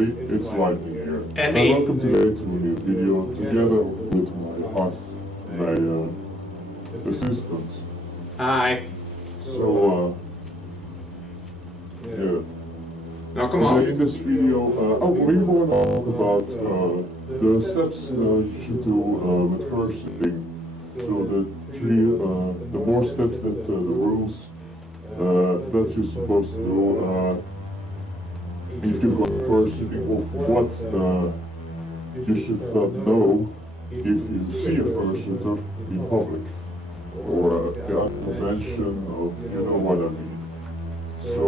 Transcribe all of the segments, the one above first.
everybody, it's Lightning here. And me. Welcome today to a new video together with my assistant. Hi. So, yeah. Now come on. In this video, we want to talk about the steps you should do with fursuiting. So the more steps that the rules that you're supposed to do if you go fursuiting, of what you should know if you see a fursuiter in public or a convention, or you know what I mean. So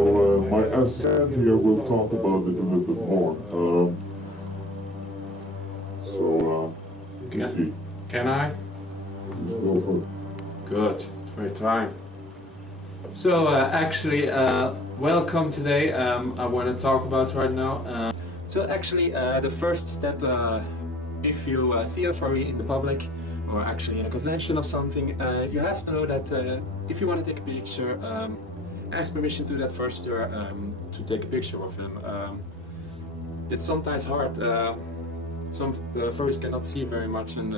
my assistant here will talk about it a little bit more. Can I? Please go for it. Good. It's my time. So actually, welcome today. I want to talk about right now. So actually, the first step, if you see a furry in the public, or actually in a convention of something, you have to know that if you want to take a picture, ask permission to that fursuiter to take a picture of him. It's sometimes hard. Some furries cannot see very much, and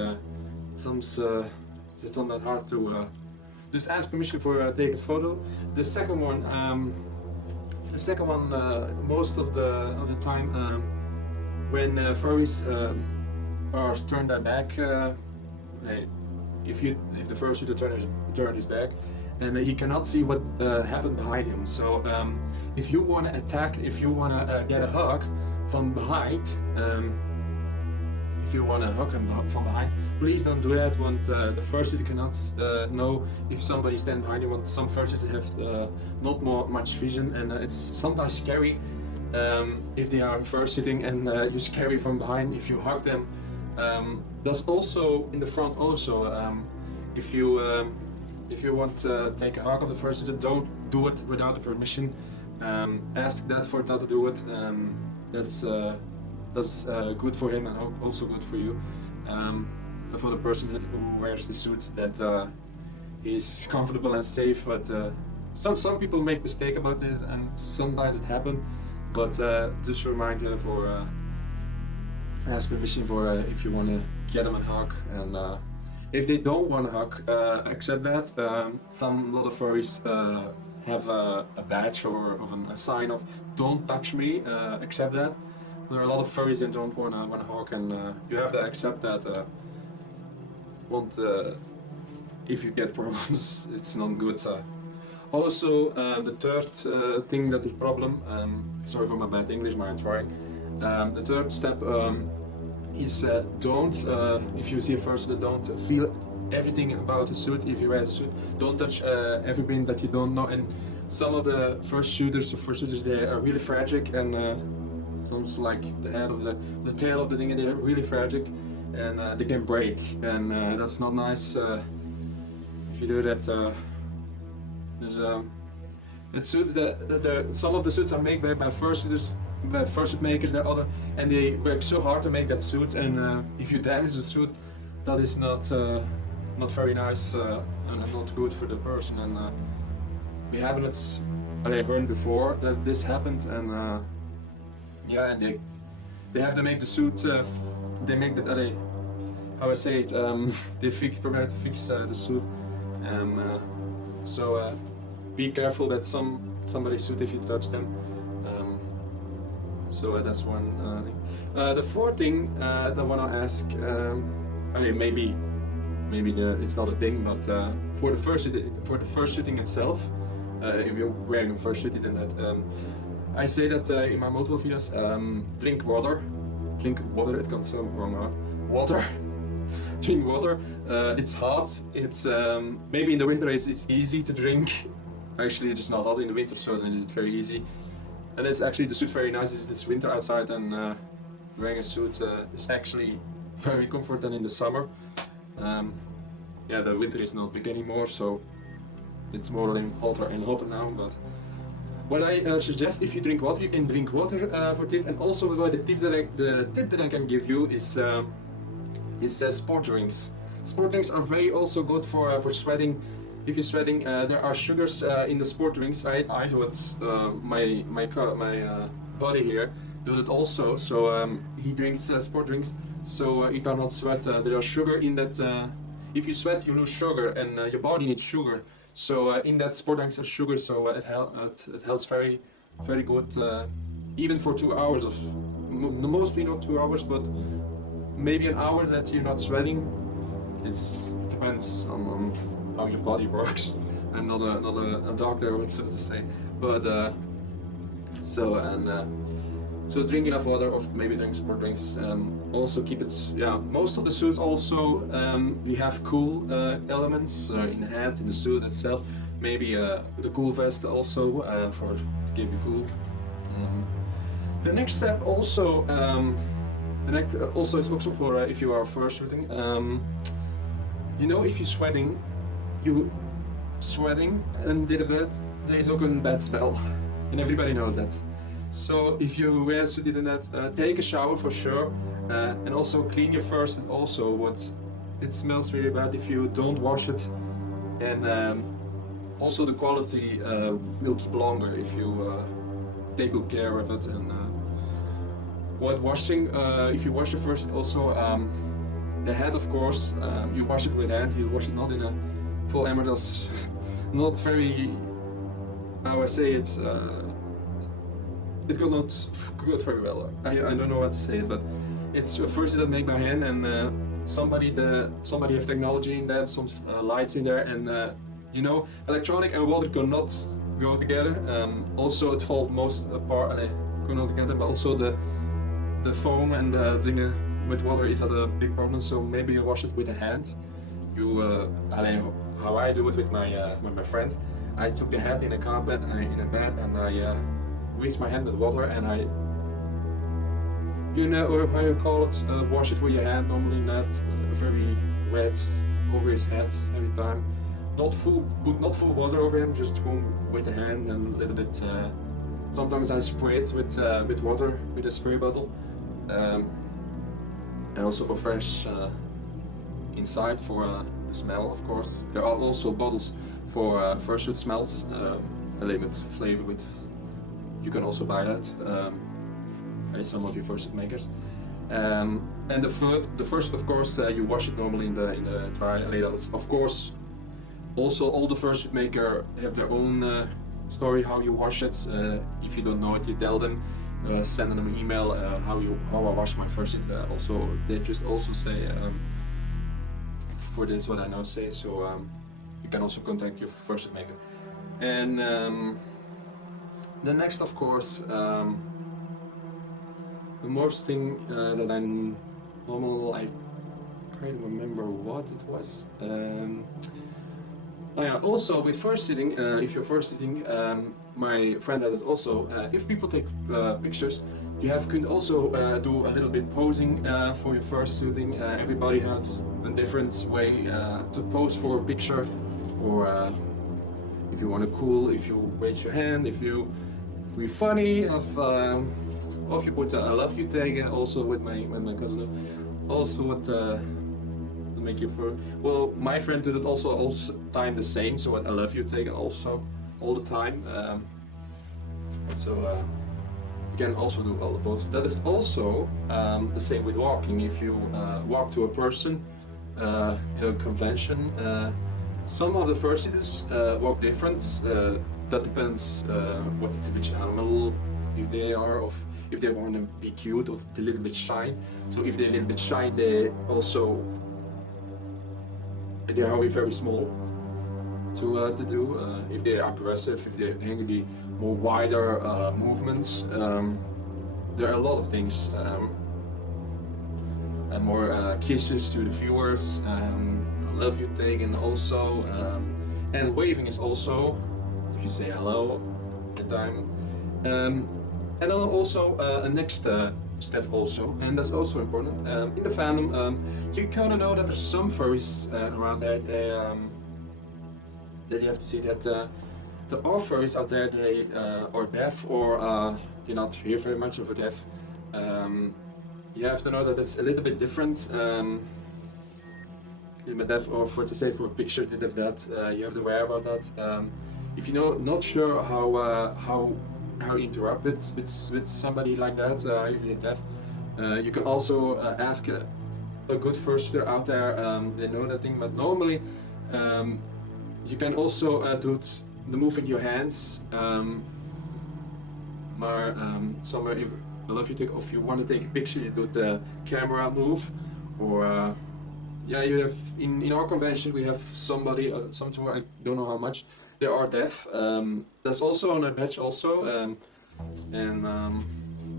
it's not hard to just ask permission for take a photo. The second one, most of the time, when furries are turned their back, if the fursuiter turn his back, and he cannot see what happened behind him. So if you want to attack, if you want to get a hug from behind, from behind, please don't do that. Want the fursuiter cannot know if somebody stands behind you. Want some fursuiters have not much vision, and it's sometimes scary if they are fursuiting and you scary from behind. If you hug them, there's also in the front also. If you want to take a hug of the fursuiter, don't do it without the permission. Ask that for that to do it. That's good for him and also good for you. For the person who wears the suit, that he's comfortable and safe. But some people make mistake about this, and sometimes it happens. But just remind you for ask permission for if you want to get them a hug, and if they don't want a hug, accept that. A lot of furries have a badge or a sign of "Don't touch me." Accept that. There are a lot of furries that don't want to hug, and you have to accept that. If you get problems, it's not good. Also, the third thing that is problem. Sorry for my bad English, but I'm trying. The third step is don't. If you see a fursuiter, don't feel everything about the suit. If you wear the suit, don't touch everything that you don't know. And some of the fursuiters, they are really fragile, and sounds like the head of the tail of the thing, and they're really fragile, and they can break, and that's not nice. If you do that, there's it suits that some of the suits are made by fursuiters, by fursuit makers, and they work so hard to make that suit, and if you damage the suit, that is not very nice and not good for the person. And we haven't I heard before that this happened, and yeah, and they have to make the suit. They make the how I say it. They prepare to fix the suit. So be careful that somebody suit if you touch them. So that's one thing. The fourth thing that I want to ask. I mean, maybe it's not a thing, but for the fursuiting itself, if you're wearing a fursuit, then that. I say that in my multiple videos, drink water. It got so wrong. Water. Drink water. It's hot. It's maybe in the winter it's easy to drink. Actually, it's not hot in the winter, so then it's very easy. And it's actually the suit very nice. It's winter outside, and wearing a suit is actually very comfortable in the summer. Yeah, the winter is not big anymore, so it's more hotter and hotter now. But what I suggest, if you drink water, you can drink water for tip. And also the tip that I can give you is sport drinks. Sport drinks are very also good for sweating. If you're sweating, there are sugars in the sport drinks. I do it my body here, does it also. So he drinks sport drinks, so he cannot sweat. There are sugar in that. If you sweat, you lose sugar, and your body needs sugar. So in that sport drinks there's sugar, so it helps very, very good. Even for 2 hours of, mostly not 2 hours, but maybe an hour that you're not sweating. It depends on how your body works. I'm not a doctor, so to say, but so drink enough water, or maybe drink sport drinks. Also keep it. Yeah, most of the suit also we have cool elements in the hand, in the suit itself. Maybe the cool vest also to keep you cool. The next step also. The next also is also for if you are fursuiting. You know, if you're sweating, and did a bit, there is also a bad smell, and everybody knows that. So if you wear suit in that, take a shower for sure, and also clean your fursuit. Also, it smells really bad if you don't wash it, and also the quality will keep longer if you take good care of it. And if you wash your fursuit, also the head, of course, you wash it with hand. You wash it not in a full hammer. That's not very, how I say it. It could not go very well. I don't know how to say it, but it's a fursuit that made by hand, and somebody have technology in there, some lights in there, and you know, electronic and water cannot go together. Also, it falls most apart. Cannot together, but also the foam and the thing with water is a big problem. So maybe you wash it with a hand. How I do it with my friend. I took the hand in a carpet, in a bed, and I rinse my hand with water, and I, you know how you call it, wash it with your hand. Normally not very wet over his head every time. Not full water over him, just with the hand and a little bit. Sometimes I spray it with water with a spray bottle, and also for fresh inside for the smell. Of course, there are also bottles for fursuit smells, a little bit flavor with. You can also buy that at some of your fursuit makers. And the first, of course, you wash it normally in the dry later. Of course, also all the fursuit maker have their own story how you wash it. If you don't know it, you tell them. Send them an email how I wash my fursuit. Also, they just also say for this what I now say. So you can also contact your fursuit maker. And the next, of course, the most thing that I try to remember what it was. Oh yeah, also with fursuiting, if you're fursuiting, my friend had it also. If people take pictures, you can also do a little bit posing for your fursuiting. Everybody has a different way to pose for a picture, or if you want to cool, if you raise your hand, if you be funny, if you put a I love you tag, also with my cousin, also what make you for. Well, my friend did it also all the time the same, so what I love you tag also all the time. You can also do all the poses. That is also the same with walking. If you walk to a person in a convention, some of the fursuiters walk different. That depends which animal if they are, or if they want to be cute or a little bit shy. So if they're a little bit shy, they are very small to do. If they are aggressive, if they're angry, more wider movements. There are a lot of things. And more kisses to the viewers. Love you taken also. And waving is also. You say hello at the time, and then also a next step also, and that's also important. In the fandom, you kind of know that there's some furries around there. That you have to see that there are furries out there. They are deaf, or you not hear very much of a deaf. You have to know that it's a little bit different. Deaf, or for a picture, did have that. You have to aware about that. If you're not sure how how you interrupt with somebody like that, if you're deaf. You can also ask a good fursuiter out there, they know that thing, but normally you can also do the move with your hands. Somewhere if if you want to take a picture, you do the camera move, or yeah, you have in our convention we have somebody, something I don't know how much they are deaf. That's also on a badge also,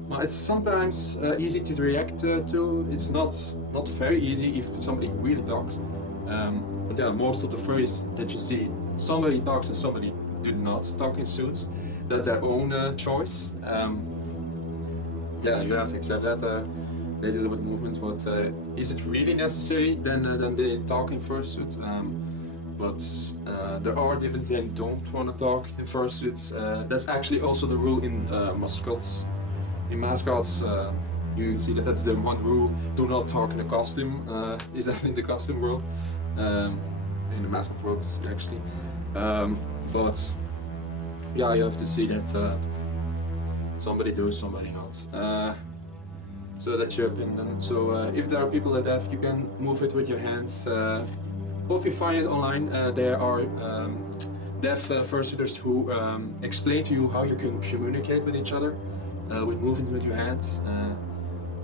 well, it's sometimes easy to react to. It's not very easy if somebody really talks. But yeah, most of the furries that you see, somebody talks and somebody do not talk in suits. That's their own choice. Yeah, you have to accept that. They do with movement, but is it really necessary? Then they talk in fursuit. But there are different things that don't want to talk in fursuits. That's actually also the rule in mascots. In mascots, you see that that's the one rule: do not talk in a costume. Is that in the costume world? In the mascot world, actually. But yeah, you have to see that somebody do, somebody not. So that you're in them. So if there are people that have, you can move it with your hands. Or if you find it online, there are deaf fursuiters who explain to you how you can communicate with each other with movements with your hands.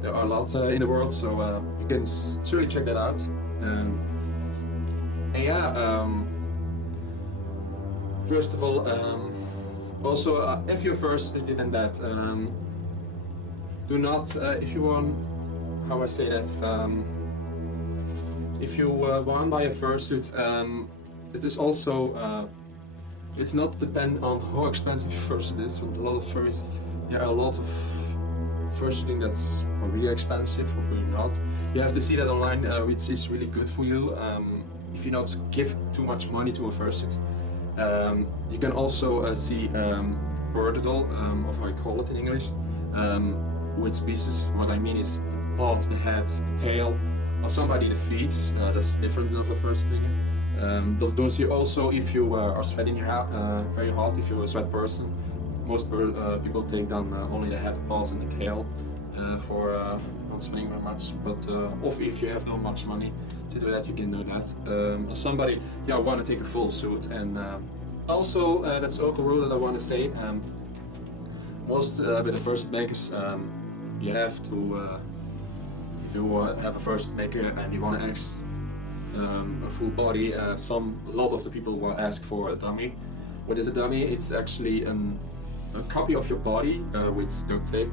There are lots in the world, so you can surely check that out. And yeah, first of all, also if you're first in that, do not, if you want, how I say that, if you want to buy a fursuit, it is also, it's not depend on how expensive your fursuit is. With a lot of furries, there are a lot of fursuiting that's really expensive or really not. You have to see that online, which is really good for you. If you don't give too much money to a fursuit. You can also see vertical, or how I call it in English, with pieces. What I mean is the paws, the head, the tail of somebody, the feet. That's different of a fursuit. But those you also, if you are sweating very hard, if you're a sweat person, most people take down only the head, paws, and the tail for not sweating very much. But if you have not much money to do that, you can do that. Somebody, yeah, want to take a full suit, and also that's also a rule that I want to say. Most with the fursuit makers, you have to, if you have a fursuit maker and you want to ask a full body, a lot of the people will ask for a dummy. What is a dummy? It's actually a copy of your body with duct tape,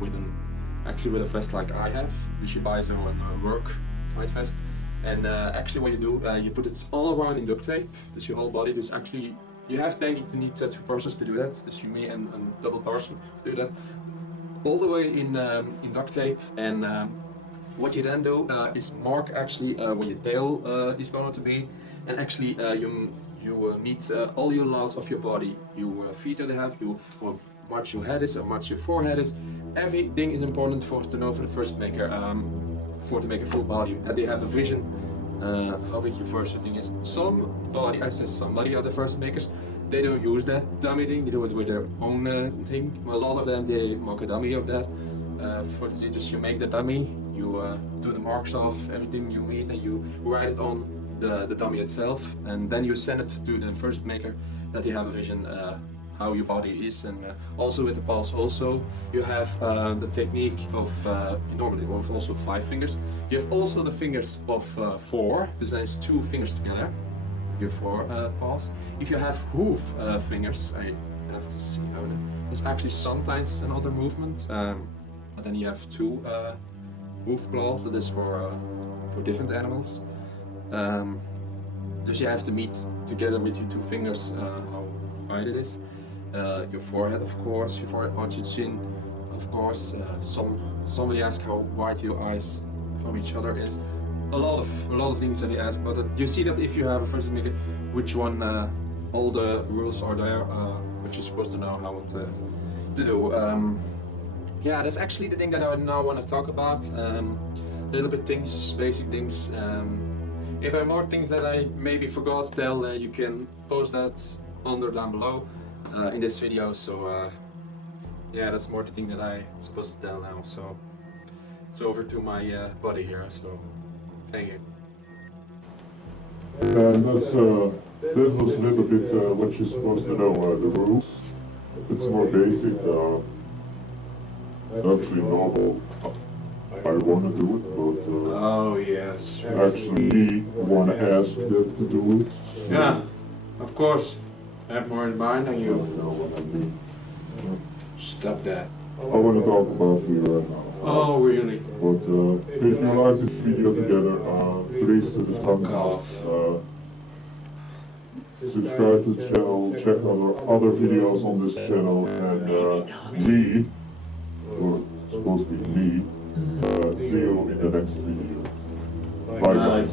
with a vest like I have, which you buy on work white vest. And actually what you do, you put it all around in duct tape, this your whole body. This actually, you have to need two persons to do that, this you, me, and double person to do that. All the way in duct tape, and what you then do is mark actually where your tail is going to be, and actually you meet all your lots of your body, your feet that you have, how much your head is, how much your forehead is. Everything is important to know for the fursuit maker, to make a full body, that they have a vision how big your fursuit thing is. Somebody, I said somebody, other fursuit makers, they don't use that dummy thing, they do it with their own thing. A lot of them, they make a dummy of that. For the just you make the dummy, you do the marks of everything you meet, and you write it on the dummy itself, and then you send it to the fursuit maker, that they have a vision how your body is. And also with the paws, also you have the technique of normally you have also 5 fingers. You have also the fingers of 4, so there's 2 fingers together, your 4 paws. If you have hoof fingers, I have to see how there's actually sometimes another movement, but then you have 2 hoof claws, that is for different animals. Dus you have to meet together with your 2 fingers how wide it is. Your forehead, of course, your forehead, your chin, of course. Somebody asked how wide your eyes from each other is. A lot of things that they ask, but you see that if you have a fursuit maker, which one, all the rules are there, which you're supposed to know how to do. Yeah, that's actually the thing that I now want to talk about. Little bit things, basic things. If there are more things that I maybe forgot to tell, you can post that down below in this video. So yeah, that's more the thing that I'm supposed to tell now. So it's over to my buddy here. So thank you. And that was a little bit what you're supposed to know, the rules. It's more basic, actually normal. I want to do it, but Oh yes. actually he want to ask them to do it. Yeah, of course. I have more in mind than You you. know what I mean. Stop that. I want to talk about you. Oh really? But if you like this video together, please do the thumbs up. Subscribe to the channel, check other videos on this channel, and me, or supposed to be me, see you in the next video. Bye guys.